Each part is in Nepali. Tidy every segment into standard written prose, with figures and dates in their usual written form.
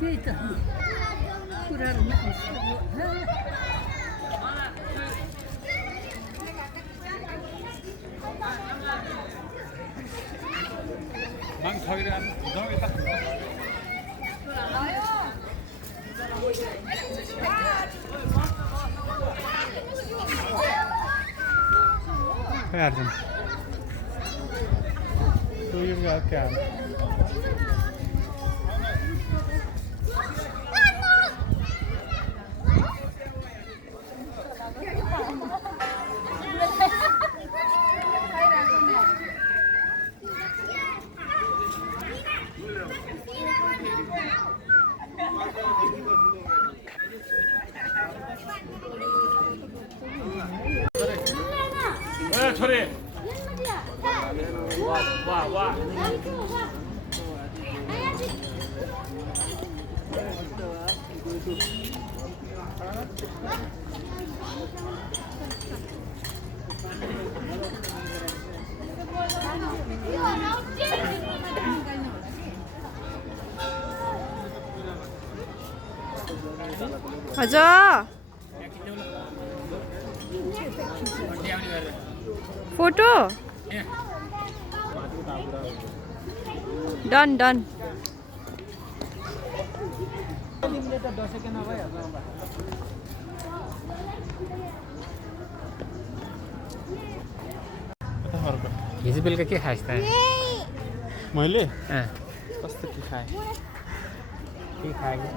त्यही त कुराहरु माग छगिरहनु जाऊ यता अर्जुन तो ये क्या छोरे वाह वाह हजुर फोटो डन डन हिजो बेलुका के खाएस् त मैले कस्तो के खाएँ के खायो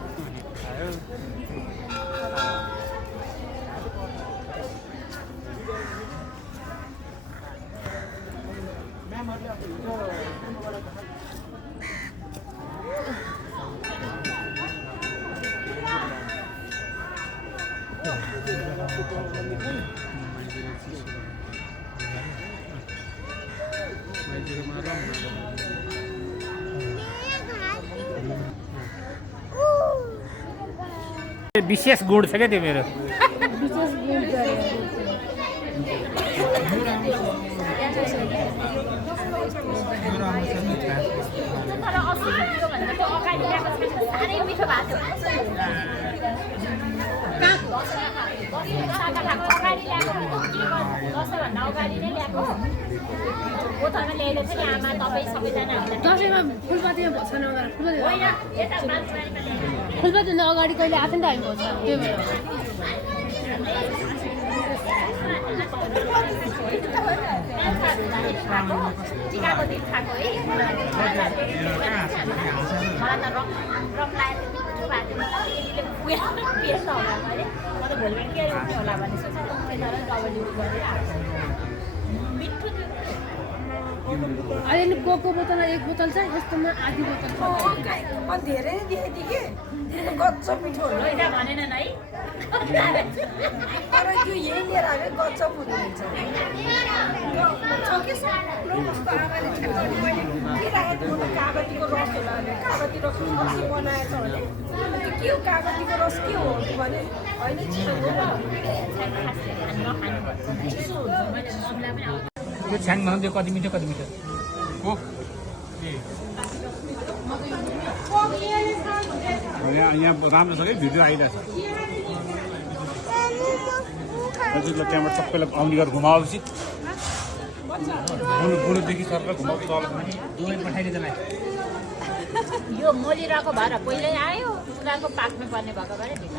विशेष गुण छ क्या त्यो मेरो फुलपातीभन्दा अगाडि कहिले आएको नि त हामी भन्छ त्यही भएर टिकाको दिन खाएको है मलाई त रक लागेको पिएछ होला मैले म त भोलि बिहान के उठ्ने होला भन्ने सोचेर डबल युज गरेर मिठो थियो अहिले नि कोको बोतल एक बोतल चाहिँ यस्तोमा आधी बोतल म धेरै देखेँ कि गच्च मिठो हो लैजा भनेन है तर त्यो यही लिएर आयो गच्च पुग्नु हुन्छ कागतीको रस होला भने कागती रस कति बनाएछ भने के हो कागतीको रस के हो भने होइन त्यो छ्याङ भन्नु कति मिठो यहाँ राम्रो छ कि भिडियो आइरहेछ हजुरलाई त्यहाँबाट सबैलाई आउने गरेर घुमाएपछि बुढोदेखि सर घुमाएको चल दुवै पठाइदिन्छ यो मोलिरहेको भएर पहिल्यै आयो उनीहरूको पाक्नु पर्ने भएको भएर भित्र